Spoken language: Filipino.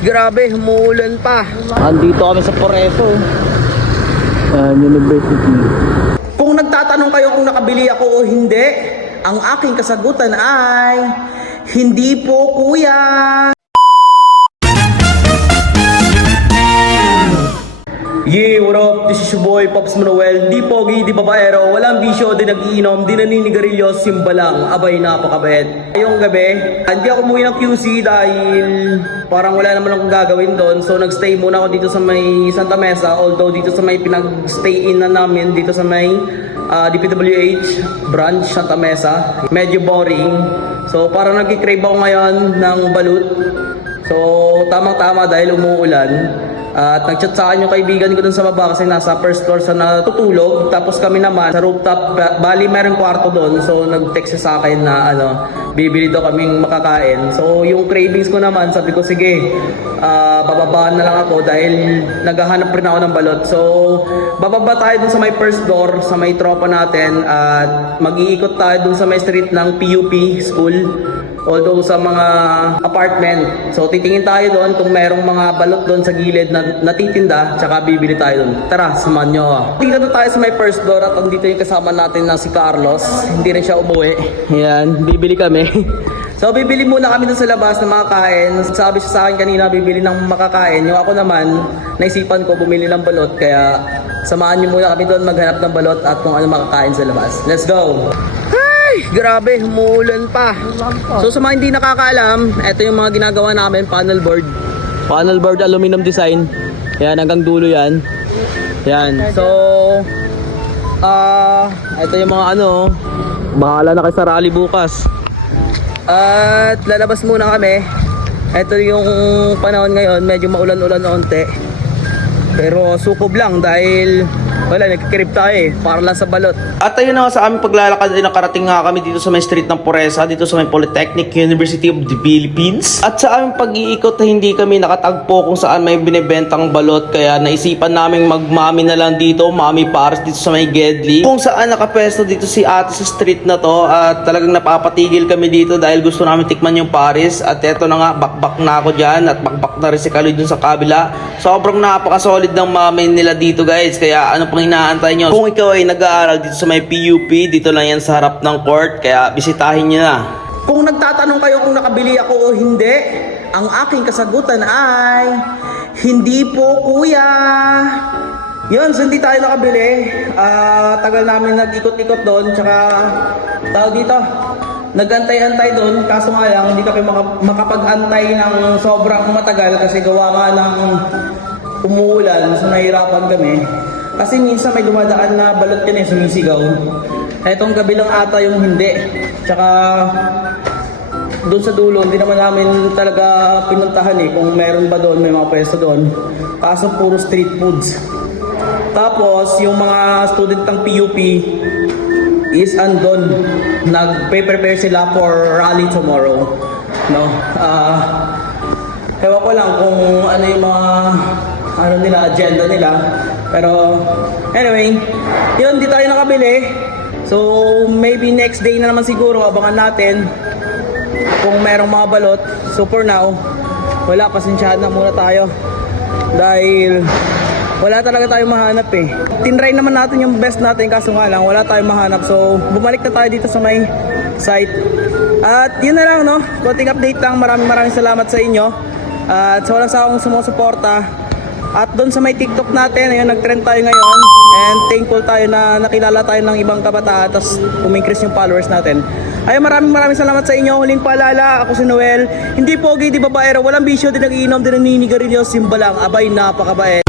Grabe, umuulan pa. Andito kami sa Poreso. University. Kung nagtatanong kayo kung nakabili ako o hindi, ang aking kasagutan ay hindi po, kuya. Yeah, what up? This is your boy, Pops Manuel. Di pogi, di babaero, walang bisyo, di nag-iinom, di naninigarilyo, simba lang. Abay, napakabait. Ngayong gabi, hindi ako umuwi ng QC dahil parang wala naman akong gagawin doon. So, nagstay muna ako dito sa may Santa Mesa. Although dito sa may pinag-stay-in na namin, dito sa may DPWH branch Santa Mesa. Medyo boring. So, parang nag-crave ako ngayon ng balut. So, tamang-tama dahil umuulan. At nag-chat sa akin yung kaibigan ko dun sa baba kasi nasa first floor sa natutulog. Tapos kami naman sa rooftop, bali meron kwarto doon. So nag-text siya sa akin na bibili daw kaming makakain. So yung cravings ko naman, sabi ko sige, bababaan na lang ako dahil naghahanap rin ako ng balot. So bababa tayo dun sa may first floor, sa may tropa natin. At mag-iikot tayo dun sa may street ng PUP school. Although sa mga apartment. So titingin tayo doon kung merong mga balot doon sa gilid na natitinda, tsaka bibili tayo doon. Tara, samahan nyo. Dito na tayo sa may first floor at andito yung kasama natin na si Carlos. Hindi rin siya umuwi. Ayan, bibili kami. So bibili muna kami doon sa labas ng makakain. Sabi siya sa akin kanina bibili ng makakain. Yung ako naman, naisipan ko bumili ng balot. Kaya samahan nyo muna kami doon maghanap ng balot at kung ano makakain sa labas. Let's go! Grabe, umuulan pa. So sa mga hindi nakakaalam, ito yung mga ginagawa namin, panel board. Panel board aluminum design. Yan, hanggang dulo yan. Yan. So ito yung mga bahala na kayo sa rally bukas. At lalabas muna kami. Ito yung panahon ngayon, medyo maulan-ulan na onte. Pero sukob lang dahil wala, nagkikrib tayo para lang sa balot. At ayun na nga sa aming paglalakad ay nakarating nga kami dito sa may street ng Poresa, dito sa may Polytechnic University of the Philippines. At sa aming pag-iikot hindi kami nakatagpo kung saan may binibentang balot, kaya naisipan naming magmami na lang dito, mami pares dito sa may Gedli. Kung saan nakapwesto dito si ate sa street na to at talagang napapatigil kami dito dahil gusto namin tikman yung pares. At eto na nga, bakbak na ako dyan at bakbak na rin si Kaloy dun sa kabila. Sobrang napaka-solid ng mami nila dito guys, kaya ano pang inaantay nyo? Kung ikaw ay nag-aaral dito sa may PUP, dito lang yan sa harap ng court, kaya bisitahin nyo na. Kung nagtatanong kayo kung nakabili ako o hindi, ang aking kasagutan ay hindi po, kuya. Yun, so hindi tayo nakabili. Tagal namin nag-ikot-ikot doon, tsaka tawag dito, nag-antay-antay doon, kaso nga lang hindi kami makapag-antay ng sobrang matagal kasi gawa nga ng umuulan, so nahihirapan kami. Kasi minsan may dumadaan na balot yan sumisigaw. Etong gabi lang ata yung hindi. Tsaka doon sa dulo, hindi naman namin talaga pinuntahan kung meron ba doon, may mga pwesto doon. Kaso puro street foods. Tapos yung mga student ng PUP is andon. Nagpe-prepare sila for rally tomorrow. No? Ewan ko lang kung ano yung mga agenda nila. Pero anyway, yun, di tayo nakabili. So maybe next day na naman siguro, abangan natin kung merong mga balot. So for now, wala, pasensyahan na muna tayo dahil wala talaga tayong mahanap Tinry naman natin yung best natin, kaso nga lang wala tayong mahanap. So bumalik na tayo dito sa may site. At yun na lang, no? Konting update lang. Maraming salamat sa inyo. At sa walang sawang sumusuporta. At doon sa may TikTok natin, ayun, nag-trend tayo ngayon. And thankful tayo na nakilala tayo ng ibang kabataan, tapos umingkrease yung followers natin. Ayun, maraming salamat sa inyo. Huling paalala, ako si Noel. Hindi pogi, di babaero, walang bisyo, di nag-iinom, di naninigarilyo, simba lang. Abay, napakabait.